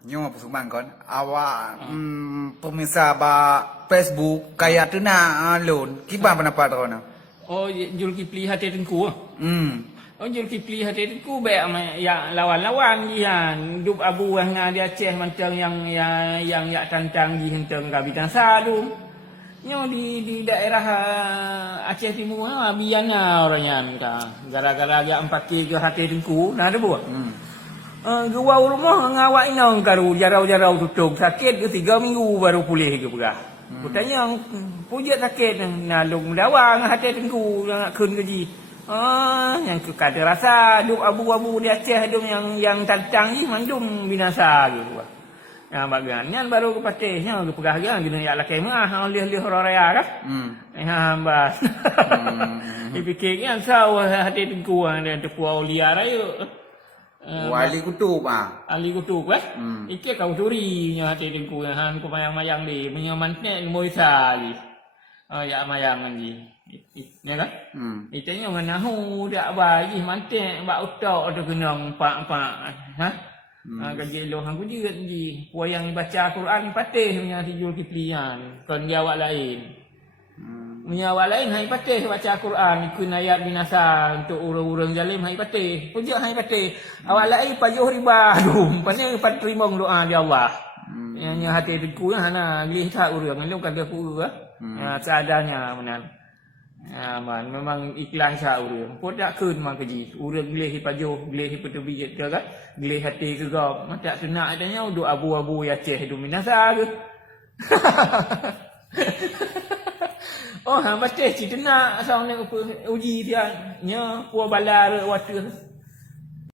Nyo apa sumangkon awak pemirsa ba Facebook kaya tu na loan kiba pendapat kau na Oh Zulkifli hati tengku. Oh Zulkifli hati tengku baik yang lawan-lawan jian duk abu dengan dia Aceh macam yang tantang ji hentang kabitan sadum. Nyo di daerah Aceh Timur biana orangnya minta. Gara-gara dia 4 ke hati tengku nah ada buat. Gua rumah ngawak inang karu jarau-jarau tutup sakit ke 3 minggu baru pulih ke pegah. Kutanya pujat sakit nalung dawang hati tengku nak kun gaji. Yang kata rasa duk abu-abu di Aceh dum yang tantang ni mandum binasa gitu. Yang bagian baru ke patihnya ke pegah dia guna ya lakai mah lih-lih raya kah? Bas. Dipikirkan saw hati tengku ada tepu aulia raya. wali kutub Ali kutub Iki kau suri nya hati tengku han ku mayang-mayang di menyamanten moisa li. Ya mayang ni. Ya kan? Itanya nganahu dak bayi mantek bak utak ada kenang pak-pak. Gaji lo hang kujirat ji. Wayang baca Quran patih punya Zulkiflian. Kon dia awak lain. Punya awak lain hai patih baca Quran ikut ayat binasa untuk orang-orang zalim hai patih. Pujak hai patih. Awak lain pajuh riba dum. Pane terima doa dia Allah. Yang hati tengku hana lih tak urang lu kata ku seadanya menan. Memang ikhlas sah urang. Pun tak keun mang keji. Urang gelih pajuh, gelih petubijat ke kan? Gelih hati ke gap. Tak senak adanya duk abu-abu Aceh du binasa ke. Oh, hang baca cerita nak asal nak uji dia nya puas bala waktu